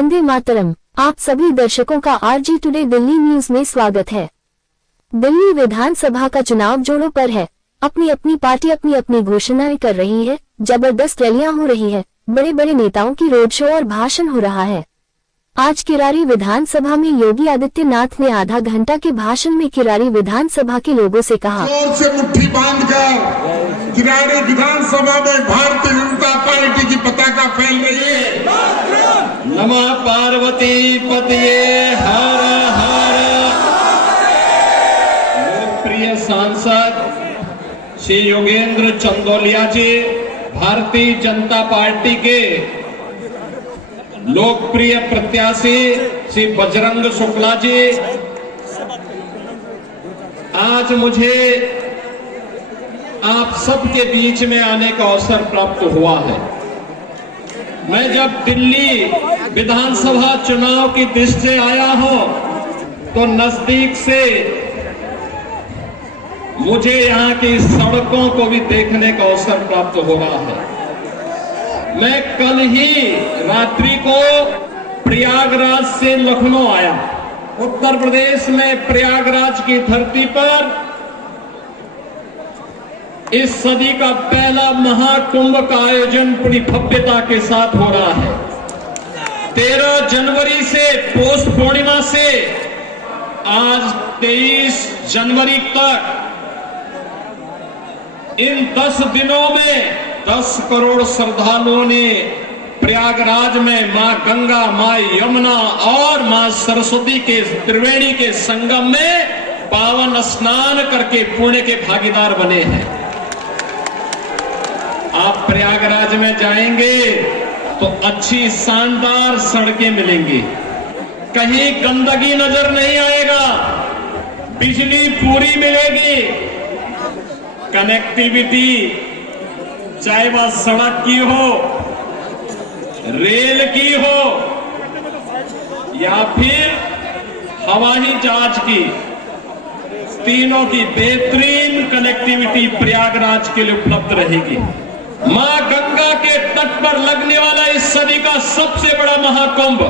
वंदे मातरम। आप सभी दर्शकों का आरजी टुडे दिल्ली न्यूज में स्वागत है। दिल्ली विधानसभा का चुनाव जोरों पर है। अपनी अपनी पार्टी अपनी अपनी घोषणाएं कर रही है, जबरदस्त रैलियां हो रही है, बड़े बड़े नेताओं की रोड शो और भाषण हो रहा है। आज किरारी विधानसभा में योगी आदित्यनाथ ने आधा घंटा के भाषण में किरारी विधानसभा के लोगों से कहा, जोर से मुट्ठी बांधकर किरारी विधानसभा में भारतीय जनता पार्टी की पताका फैल रही है। नमः पार्वती पतये हर हर। लोकप्रिय सांसद श्री योगेंद्र चंदोलिया जी, भारतीय जनता पार्टी के लोकप्रिय प्रत्याशी श्री बजरंग शुक्ला जी, आज मुझे आप सबके बीच में आने का अवसर प्राप्त हुआ है। मैं जब दिल्ली विधानसभा चुनाव की दृष्टि से आया हूं तो नजदीक से मुझे यहां की सड़कों को भी देखने का अवसर प्राप्त हो रहा है। मैं कल ही रात्रि को प्रयागराज से लखनऊ आया। उत्तर प्रदेश में प्रयागराज की धरती पर इस सदी का पहला महाकुंभ का आयोजन पूरी भव्यता के साथ हो रहा है। 13 जनवरी से पौष पूर्णिमा से आज 23 जनवरी तक इन 10 दिनों में 10 करोड़ श्रद्धालुओं ने प्रयागराज में मां गंगा, मां यमुना और मां सरस्वती के त्रिवेणी के संगम में पावन स्नान करके पुण्य के भागीदार बने हैं। आप प्रयागराज में जाएंगे तो अच्छी शानदार सड़कें मिलेंगी, कहीं गंदगी नजर नहीं आएगा, बिजली पूरी मिलेगी, कनेक्टिविटी चाहे वह सड़क की हो, रेल की हो या फिर हवाई जहाज की, तीनों की बेहतरीन कनेक्टिविटी प्रयागराज के लिए उपलब्ध रहेगी। मां गंगा के तट पर लगने वाला इस सदी का सबसे बड़ा महाकुंभ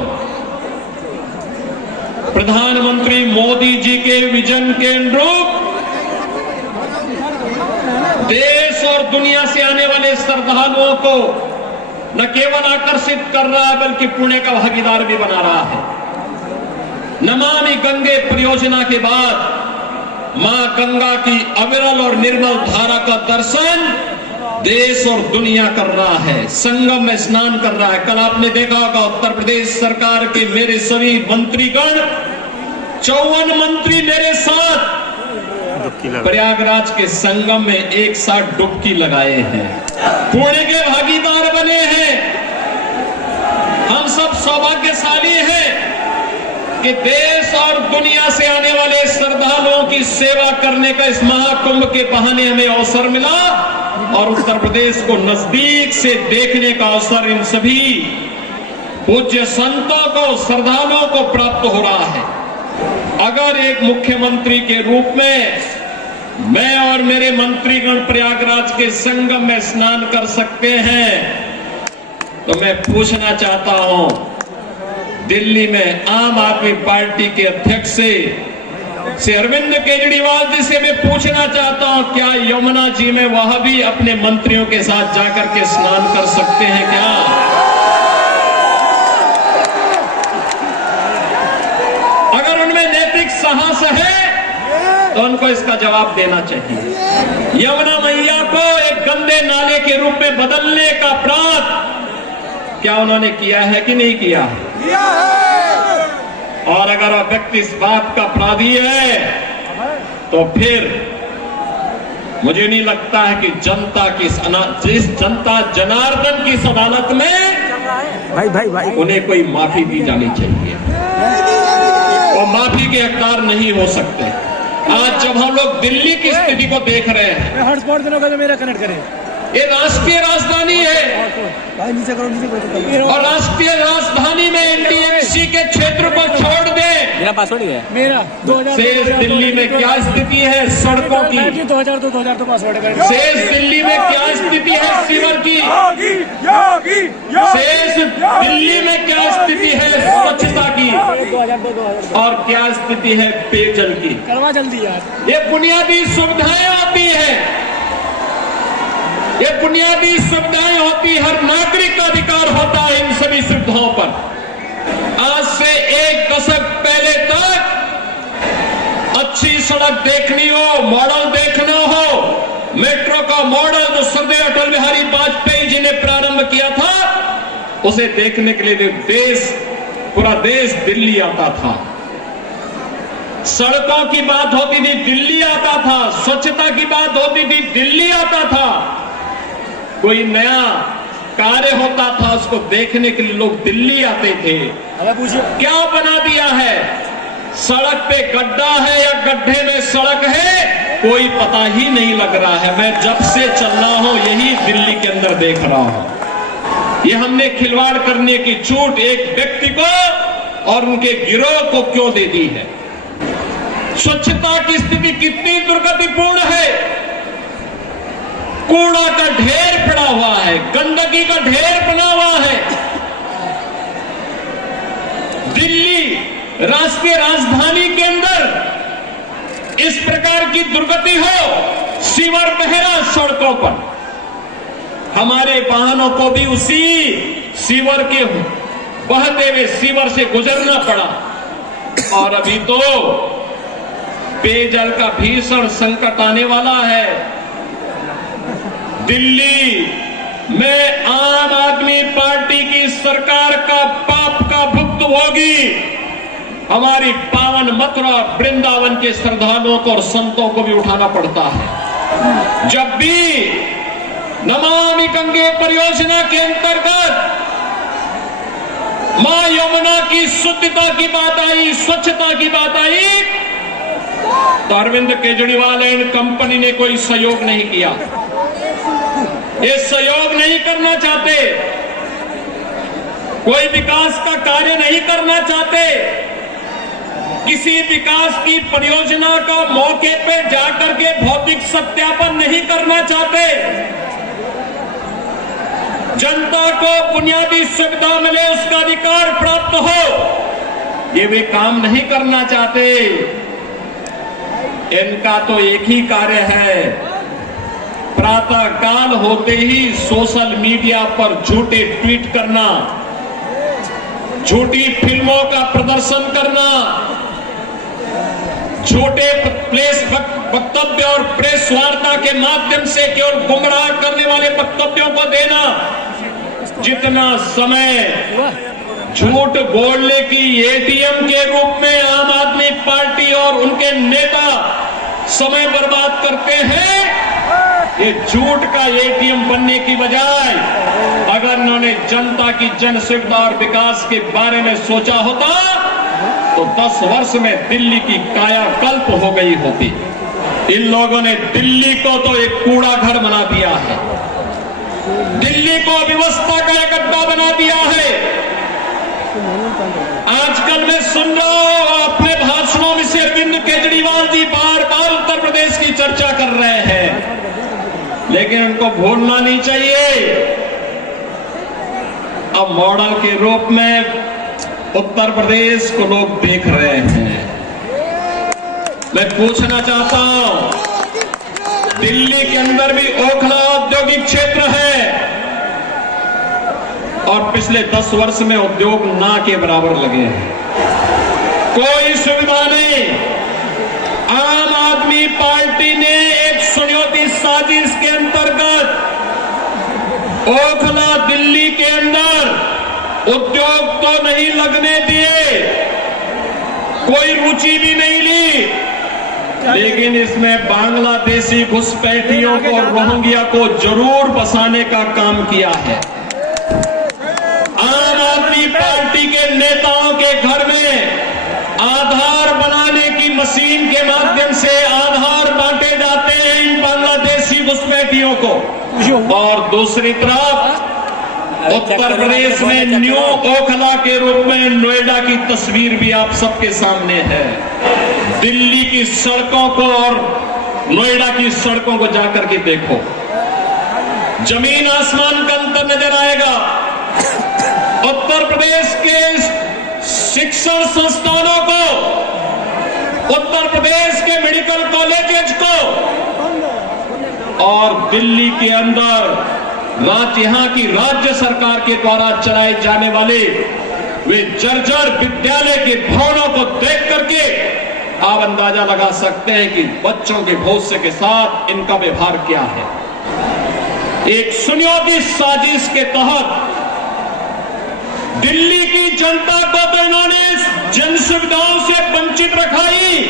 प्रधानमंत्री मोदी जी के विजन के अनुरूप देश और दुनिया से आने वाले श्रद्धालुओं को न केवल आकर्षित कर रहा है बल्कि पुण्य का भागीदार भी बना रहा है। नमामि गंगे परियोजना के बाद मां गंगा की अविरल और निर्मल धारा का दर्शन देश और दुनिया कर रहा है, संगम में स्नान कर रहा है। कल आपने देखा होगा उत्तर प्रदेश सरकार के मेरे सभी मंत्रीगण, 54 मंत्री मेरे साथ प्रयागराज के संगम में एक साथ डुबकी लगाए हैं, पुण्य के भागीदार बने हैं। हम सब सौभाग्यशाली हैं कि देश और दुनिया से आने वाले श्रद्धालुओं की सेवा करने का इस महाकुंभ के बहाने हमें अवसर मिला और उत्तर प्रदेश को नजदीक से देखने का अवसर इन सभी पूज्य संतों को, श्रद्धालुओं को प्राप्त हो रहा है। अगर एक मुख्यमंत्री के रूप में मैं और मेरे मंत्रीगण प्रयागराज के संगम में स्नान कर सकते हैं तो मैं पूछना चाहता हूं, दिल्ली में आम आदमी पार्टी के अध्यक्ष से अरविंद केजरीवाल जी से मैं पूछना चाहता हूं, क्या यमुना जी में वह भी अपने मंत्रियों के साथ जाकर के स्नान कर सकते हैं क्या? अगर उनमें नैतिक साहस है तो उनको इसका जवाब देना चाहिए। यमुना मैया को एक गंदे नाले के रूप में बदलने का अपराध क्या उन्होंने किया है कि नहीं किया? और अगर वह व्यक्ति इस बात का अपराधी है तो फिर मुझे नहीं लगता है कि जनता की जिस जनता जनार्दन की इस अदालत में उन्हें कोई माफी दी जानी चाहिए। वो माफी के हकदार नहीं हो सकते। आज जब हम लोग दिल्ली की स्थिति को देख रहे हैं, हॉटस्पॉट देने का मेरा कनेक्ट करें, ये राष्ट्रीय राजधानी है और राष्ट्रीय राजधानी में एनडीएमसी के क्षेत्र को छोड़ दे। मेरा पासवर्ड है मेरा शेष दिल्ली में क्या स्थिति है सड़कों की? 2002 पासवर्ड है। शेष दिल्ली में क्या स्थिति है सीवर की? शेष दिल्ली में क्या स्थिति है स्वच्छता की? 2002 और क्या स्थिति है पेयजल की? करवा जल्दी यार। ये बुनियादी सुविधाएं होती है, ये बुनियादी सुविधाएं होती, हर नागरिक का अधिकार होता है इन सभी सुविधाओं पर। आज से एक दशक पहले तक अच्छी सड़क देखनी हो, मॉडल देखना हो, मेट्रो का मॉडल जो सरदार अटल बिहारी वाजपेयी जी ने प्रारंभ किया था, उसे देखने के लिए पूरा देश दिल्ली आता था। सड़कों की बात होती थी दिल्ली आता था, स्वच्छता की बात होती थी दिल्ली आता था, कोई नया कार्य होता था उसको देखने के लिए लोग दिल्ली आते थे। क्या बना दिया है? सड़क पे गड्ढा है या गड्ढे में सड़क है, कोई पता ही नहीं लग रहा है। मैं जब से चल रहा हूं यही दिल्ली के अंदर देख रहा हूं। ये हमने खिलवाड़ करने की छूट एक व्यक्ति को और उनके गिरोह को क्यों दे दी है? स्वच्छता की स्थिति कितनी दुर्गतिपूर्ण है। कूड़ा का ढेर पड़ा हुआ है, गंदगी का ढेर बना हुआ है। दिल्ली राष्ट्रीय राजधानी के अंदर इस प्रकार की दुर्गति हो, सीवर बहरा सड़कों पर, हमारे वाहनों को भी उसी सीवर के बहते हुए सीवर से गुजरना पड़ा। और अभी तो पेयजल का भीषण संकट आने वाला है। दिल्ली में आम आदमी पार्टी की सरकार का पाप का भुगतान हमारी पावन मथुरा वृंदावन के श्रद्धालुओं को और संतों को भी उठाना पड़ता है। जब भी नमामि गंगे परियोजना के अंतर्गत मां यमुना की शुद्धता की बात आई, स्वच्छता की बात आई, तो अरविंद केजरीवाल एंड कंपनी ने कोई सहयोग नहीं किया। ये सहयोग नहीं करना चाहते, कोई विकास का कार्य नहीं करना चाहते, किसी विकास की परियोजना का मौके पे जाकर के भौतिक सत्यापन नहीं करना चाहते, जनता को बुनियादी सुविधा मिले, उसका अधिकार प्राप्त हो, ये वे काम नहीं करना चाहते। इनका तो एक ही कार्य है, प्रातः काल होते ही सोशल मीडिया पर झूठे ट्वीट करना, झूठी फिल्मों का प्रदर्शन करना, झूठे प्रेस वक्तव्य और प्रेस वार्ता के माध्यम से केवल गुमराह करने वाले वक्तव्यों को देना। जितना समय झूठ बोलने की एटीएम के रूप में आम आदमी पार्टी और उनके नेता समय बर्बाद करते हैं, ये झूठ का एटीएम बनने की बजाय अगर उन्होंने जनता की जन सुविधा और विकास के बारे में सोचा होता तो 10 वर्ष में दिल्ली की कायाकल्प हो गई होती। इन लोगों ने दिल्ली को तो एक कूड़ा घर बना दिया है, दिल्ली को व्यवस्था का एक अड्डा बना दिया है। आजकल मैं सुन रहा हूं अपने भाषणों में से अरविंद केजरीवाल जी बार बार उत्तर प्रदेश की चर्चा कर रहे हैं, लेकिन उनको भूलना नहीं चाहिए अब मॉडल के रूप में उत्तर प्रदेश को लोग देख रहे हैं। मैं पूछना चाहता हूं, दिल्ली के अंदर भी ओखला औद्योगिक क्षेत्र है और पिछले 10 वर्ष में उद्योग ना के बराबर लगे हैं, कोई सुविधा नहीं। आम आदमी पार्टी ने एक सुनियोजित साजिश के अंतर्गत ओखला दिल्ली के अंदर उद्योग तो नहीं लगने दिए, कोई रुचि भी नहीं ली, लेकिन इसमें बांग्लादेशी घुसपैठियों को और रोहिंग्या को जरूर बसाने का काम किया है। आम आदमी पार्टी के नेताओं के घर में आधार बनाने की मशीन के माध्यम से आधार बांटे जाते हैं इन बांग्लादेशी घुसपैठियों को, और दूसरी तरफ उत्तर प्रदेश में न्यू ओखला के रूप में नोएडा की तस्वीर भी आप सबके सामने है। दिल्ली की सड़कों को और नोएडा की सड़कों को जाकर के देखो, जमीन आसमान का अंतर नजर आएगा। उत्तर प्रदेश के शिक्षण संस्थानों को, उत्तर प्रदेश के मेडिकल कॉलेजेस को, और दिल्ली के अंदर यहां की राज्य सरकार के द्वारा चलाए जाने वाले वे जर्जर विद्यालय के भवनों को देख करके आप अंदाजा लगा सकते हैं कि बच्चों के भविष्य के साथ इनका व्यवहार क्या है। एक सुनियोजित साजिश के तहत दिल्ली की जनता को तो इन्होंने जन सुविधाओं से वंचित रखा ही,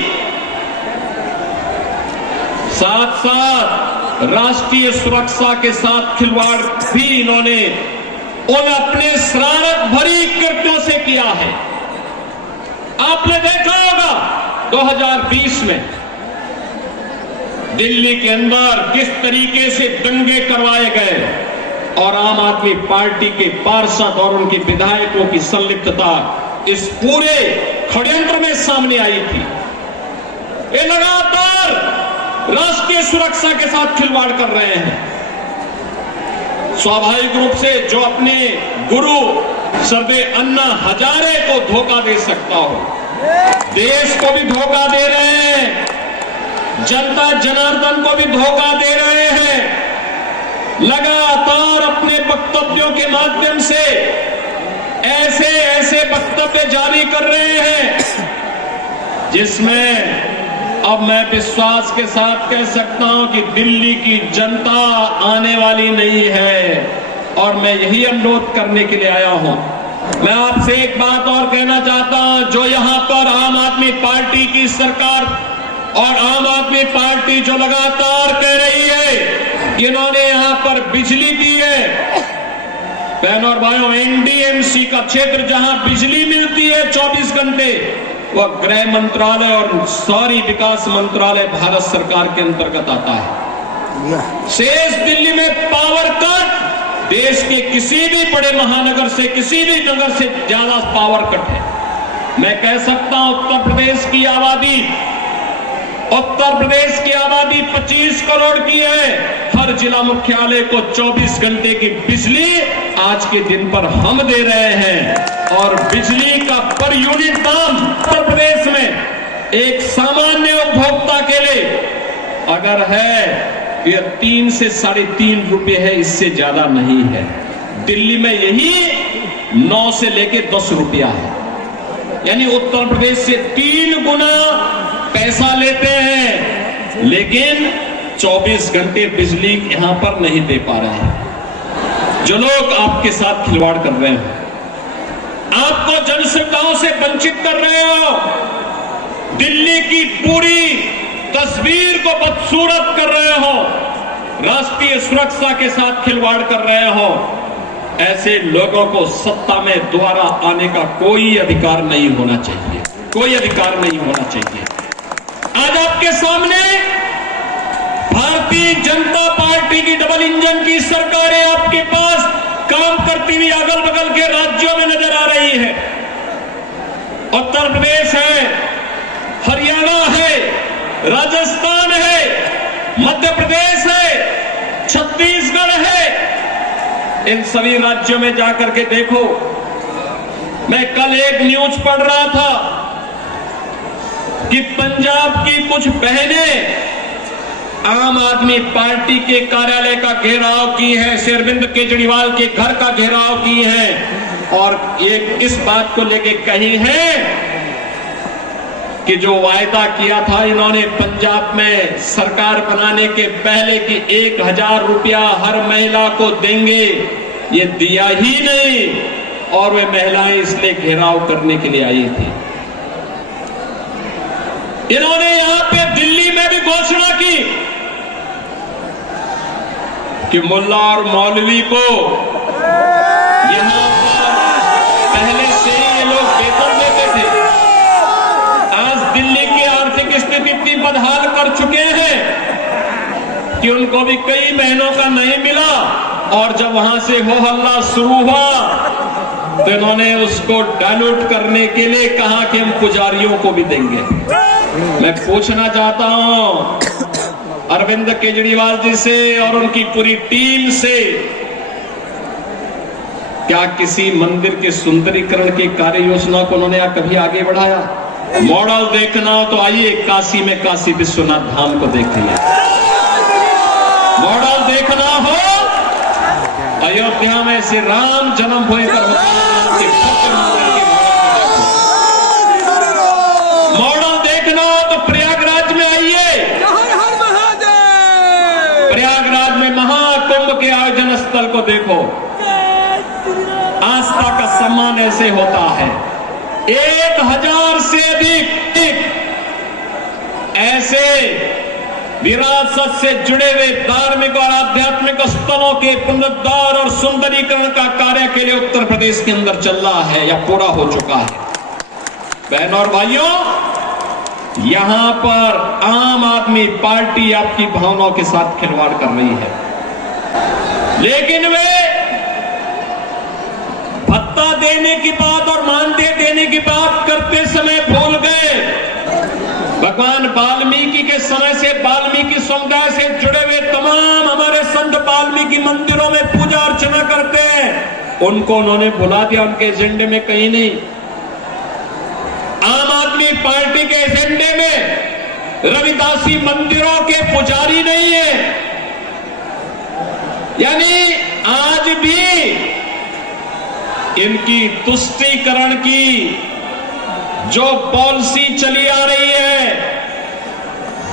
साथ साथ राष्ट्रीय सुरक्षा के साथ खिलवाड़ भी इन्होंने उन अपने शरारत भरी कृत्यों से किया है। आपने देखा होगा 2020 में दिल्ली के अंदर किस तरीके से दंगे करवाए गए और आम आदमी पार्टी के पार्षद और उनके विधायकों की संलिप्तता इस पूरे षड्यंत्र में सामने आई थी। ये लगातार राष्ट्रीय सुरक्षा के साथ खिलवाड़ कर रहे हैं। स्वाभाविक रूप से जो अपने गुरु सर्वोदय अन्ना हजारे को धोखा दे सकता हो, देश को भी धोखा दे रहे हैं, जनता जनार्दन को भी धोखा दे रहे हैं। लगातार अपने वक्तव्यों के माध्यम से ऐसे वक्तव्य जारी कर रहे हैं जिसमें अब मैं विश्वास के साथ कह सकता हूं कि दिल्ली की जनता आने वाली नहीं है। और मैं यही अनुरोध करने के लिए आया हूं। मैं आपसे एक बात और कहना चाहता हूं, जो यहां पर आम आदमी पार्टी की सरकार और आम आदमी पार्टी जो लगातार कह रही है कि इन्होंने यहां पर बिजली दी है, बहनों और भाइयों, एनडीएमसी का क्षेत्र जहां बिजली मिलती है 24 घंटे, वह गृह मंत्रालय और शहरी विकास मंत्रालय भारत सरकार के अंतर्गत आता है। शेष दिल्ली में पावर कट देश के किसी भी बड़े महानगर से, किसी भी नगर से ज्यादा पावर कट है। मैं कह सकता हूं उत्तर प्रदेश की आबादी 25 करोड़ की है। हर जिला मुख्यालय को 24 घंटे की बिजली आज के दिन पर हम दे रहे हैं। और बिजली का पर यूनिट दाम उत्तर प्रदेश में एक सामान्य उपभोक्ता के लिए अगर है यह 3 से 3.5 रुपए है, इससे ज्यादा नहीं है। दिल्ली में यही 9 से लेके 10 रुपया है, यानी उत्तर प्रदेश से 3 गुना पैसा लेते हैं, लेकिन 24 घंटे बिजली यहां पर नहीं दे पा रहे हैं। जो लोग आपके साथ खिलवाड़ कर रहे हैं, आपको जन सुविधाओं से वंचित कर रहे हो, दिल्ली की पूरी तस्वीर को बदसूरत कर रहे हो, राष्ट्रीय सुरक्षा के साथ खिलवाड़ कर रहे हो, ऐसे लोगों को सत्ता में दोबारा आने का कोई अधिकार नहीं होना चाहिए, कोई अधिकार नहीं होना चाहिए। आज आपके सामने भारतीय जनता पार्टी की डबल इंजन की सरकारें आपके पास काम करती हुई अगल बगल के राज्यों में नजर आ रही है। उत्तर प्रदेश है, हरियाणा है, राजस्थान है, मध्य प्रदेश है, छत्तीसगढ़ है। इन सभी राज्यों में जाकर के देखो। मैं कल एक न्यूज पढ़ रहा था कि पंजाब की कुछ बहनें आम आदमी पार्टी के कार्यालय का घेराव की है, अरविंद केजरीवाल के घर का घेराव की है और ये इस बात को लेके कही है कि जो वायदा किया था इन्होंने पंजाब में सरकार बनाने के पहले कि 1000 रुपया हर महिला को देंगे, ये दिया ही नहीं और वे महिलाएं इसलिए घेराव करने के लिए आई थी। इन्होंने यहां पे दिल्ली में भी घोषणा की कि मुल्ला और मौलवी को यहां पर पहले से ये लोग वेतन देते थे। आज दिल्ली की आर्थिक स्थिति इतनी बदहाल कर चुके हैं कि उनको भी कई महीनों का नहीं मिला, और जब वहां से हो हल्ला शुरू हुआ तो इन्होंने उसको डाइल्यूट करने के लिए कहा कि हम पुजारियों को भी देंगे। मैं पूछना चाहता हूं अरविंद केजरीवाल जी से और उनकी पूरी टीम से, क्या किसी मंदिर के सुंदरीकरण की कार्य योजना को उन्होंने कभी आगे बढ़ाया? मॉडल देखना हो तो आइए काशी में काशी विश्वनाथ धाम को देखिए। मॉडल देखना हो अयोध्या में श्री राम जन्मभूमि पर मॉडल देखना हो तो प्रयागराज में आइए। प्रयागराज में महाकुंभ के आयोजन स्थल को देखो। आस्था का सम्मान ऐसे होता है। 1000 से अधिक ऐसे विरासत से जुड़े हुए धार्मिक और आध्यात्मिक स्थलों के पुनरुद्धार और सुंदरीकरण का कार्य के लिए उत्तर प्रदेश के अंदर चल रहा है या पूरा हो चुका है। बहनों और भाइयों, यहां पर आम आदमी पार्टी आपकी भावनाओं के साथ खिलवाड़ कर रही है, लेकिन वे भत्ता देने की बात और मानदेय देने की बात करते समय भूल गए भगवान वाल्मीकि के समय से वाल्मीकि समुदाय से जुड़े हुए तमाम हमारे संत वाल्मीकि मंदिरों में पूजा अर्चना करते हैं, उनको उन्होंने भुला दिया। उनके एजेंडे में कहीं नहीं। आम आदमी पार्टी के एजेंडे में रविदासी मंदिरों के पुजारी नहीं है। यानी आज भी इनकी तुष्टीकरण की जो पॉलिसी चली आ रही है,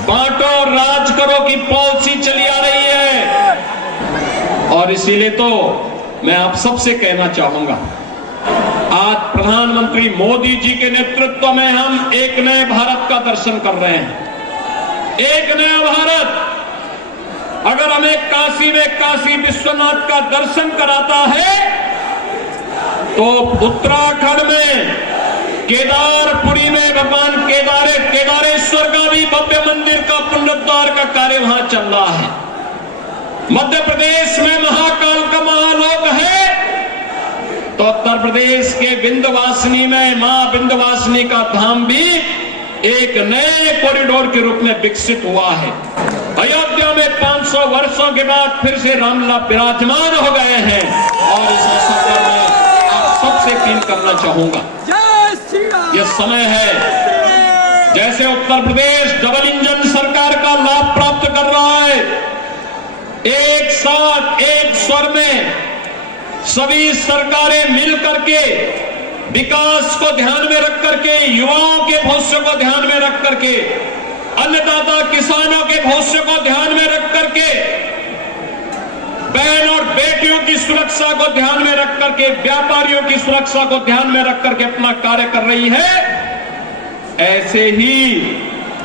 बांटो राज करो की पॉलिसी चली आ रही है। और इसीलिए तो मैं आप सबसे कहना चाहूंगा, आज प्रधानमंत्री मोदी जी के नेतृत्व में हम एक नए भारत का दर्शन कर रहे हैं। एक नया भारत अगर हमें काशी में काशी विश्वनाथ का दर्शन कराता है तो उत्तराखंड में केदारपुरी में भगवान केदारेश्वर का भी भव्य मंदिर का पुनरुद्धार का कार्य वहां चल रहा है। मध्य प्रदेश में महाकाल का महालोक है तो उत्तर प्रदेश के विंध्यवासिनी में मां विंध्यवासिनी का धाम भी एक नए कॉरिडोर के रूप में विकसित हुआ है। अयोध्या में 500 वर्षों के बाद फिर से रामलला विराजमान हो गए हैं। और इस अवसर पर मैं आप सबसे अपील करना चाहूंगा, यह समय है जैसे उत्तर प्रदेश डबल इंजन सरकार का लाभ प्राप्त कर रहा है, एक साथ एक स्वर में सभी सरकारें मिल करके विकास को ध्यान में रख करके, युवाओं के भविष्य को ध्यान में रख करके, अन्नदाता किसानों के भविष्य को ध्यान में रख करके, बहन और बेटियों की सुरक्षा को ध्यान में रख करके, व्यापारियों की सुरक्षा को ध्यान में रख करके अपना कार्य कर रही है। ऐसे ही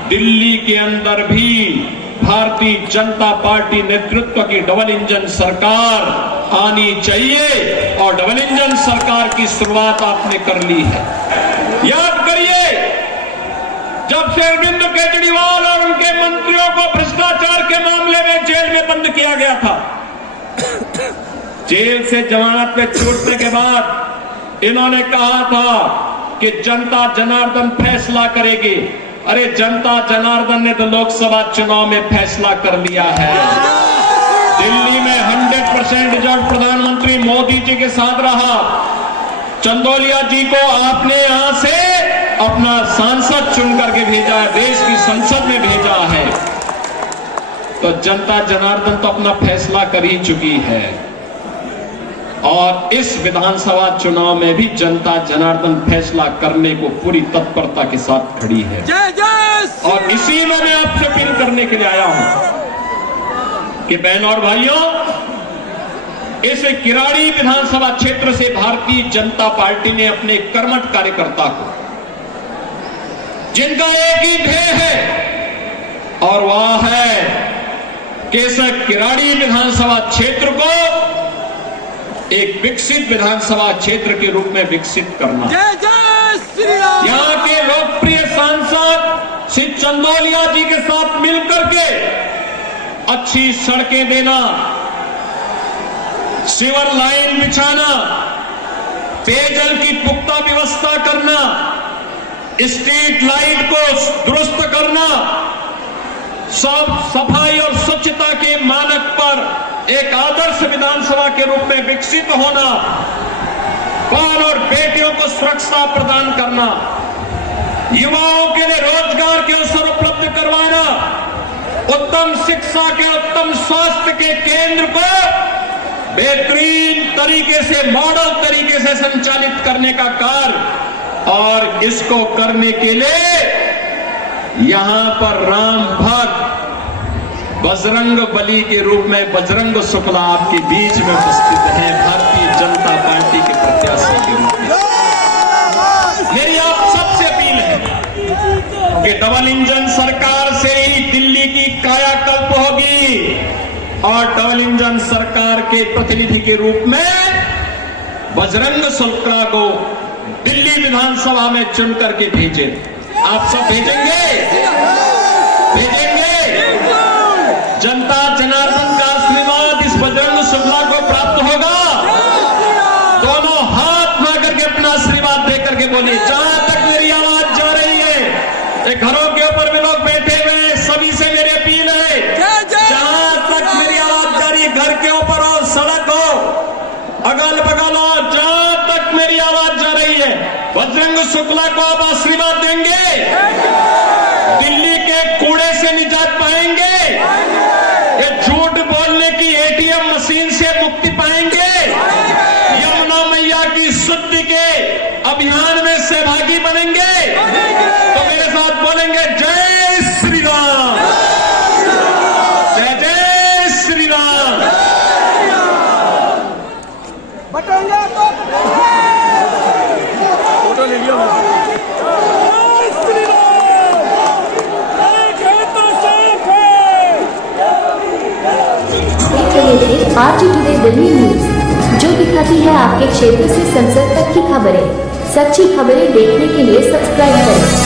दिल्ली के अंदर भी भारतीय जनता पार्टी नेतृत्व की डबल इंजन सरकार आनी चाहिए और डबल इंजन सरकार की शुरुआत आपने कर ली है। याद करिए, जब से अरविंद केजरीवाल और उनके मंत्रियों को भ्रष्टाचार के मामले में जेल में बंद किया गया था, जेल से जमानत पे छूटने के बाद इन्होंने कहा था कि जनता जनार्दन फैसला करेगी। अरे जनता जनार्दन ने तो लोकसभा चुनाव में फैसला कर लिया है। दिल्ली में 100% रिजल्ट प्रधानमंत्री मोदी जी के साथ रहा। चंदौलिया जी को आपने यहां से अपना सांसद चुन करके भेजा है, देश की संसद में भेजा है। तो जनता जनार्दन तो अपना फैसला कर ही चुकी है और इस विधानसभा चुनाव में भी जनता जनार्दन फैसला करने को पूरी तत्परता के साथ खड़ी है। और इसी में मैं आपसे अपील करने के लिए आया हूं कि बहनों और भाइयों, इस किराड़ी विधानसभा क्षेत्र से भारतीय जनता पार्टी ने अपने कर्मठ कार्यकर्ता को, जिनका एक ही ध्येय है और वह है कि इस किराड़ी विधानसभा क्षेत्र को एक विकसित विधानसभा क्षेत्र के रूप में विकसित करना। यहाँ के लोकप्रिय सांसद श्री चंदौलिया जी के साथ मिलकर के अच्छी सड़कें देना, सीवर लाइन बिछाना, पेयजल की पुख्ता व्यवस्था करना, स्ट्रीट लाइट को दुरुस्त करना, सफाई और स्वच्छता के मानक पर एक आदर्श विधानसभा के रूप में विकसित होना, बहन और बेटियों को सुरक्षा प्रदान करना, युवाओं के लिए रोजगार के अवसर उपलब्ध करवाना, उत्तम शिक्षा के, उत्तम स्वास्थ्य के केंद्र को बेहतरीन तरीके से, मॉडल तरीके से संचालित करने का कार्य, और इसको करने के लिए यहां पर राम भक्त बजरंग बली के रूप में बजरंग शुक्ला आपके बीच में उपस्थित हैं, भारतीय जनता पार्टी के प्रत्याशी के रूप में। मेरी आप सबसे अपील है कि डबल इंजन सरकार से ही दिल्ली की कायाकल्प होगी, और डबल इंजन सरकार के प्रतिनिधि के रूप में बजरंग शुक्ला को दिल्ली विधानसभा में चुन करके भेजें। आप सब भेजेंगे? जनता जनार्दन का आशीर्वाद इस बजरंग शुक्ला को प्राप्त होगा। दोनों हाथ ना करके अपना आशीर्वाद दे करके बोले, जहां तक मेरी आवाज जा रही है, एक घरों के ऊपर में लोग बैठे हुए हैं, सभी से मेरी अपील है, जहां तक मेरी आवाज जा रही है, घर के ऊपर हो, सड़क हो, अगल बगल हो, जहां तक मेरी आवाज जा रही है, बजरंग शुक्ला को आप आशीर्वाद देंगे, दिल्ली के कूड़े से निजात पाएंगे, ये झूठ बोलने की एटीएम मशीन से मुक्ति पाएंगे, यमुना मैया की शुद्धि के अभियान में सहभागी बनेंगे। तो मेरे साथ बोलेंगे, जय श्री राम, जय जय श्री राम। फोटो ले लियो। आरजी टुडे दिल्ली न्यूज, जो दिखाती है आपके क्षेत्र से संसद तक की खबरें। सच्ची खबरें देखने के लिए सब्सक्राइब करें।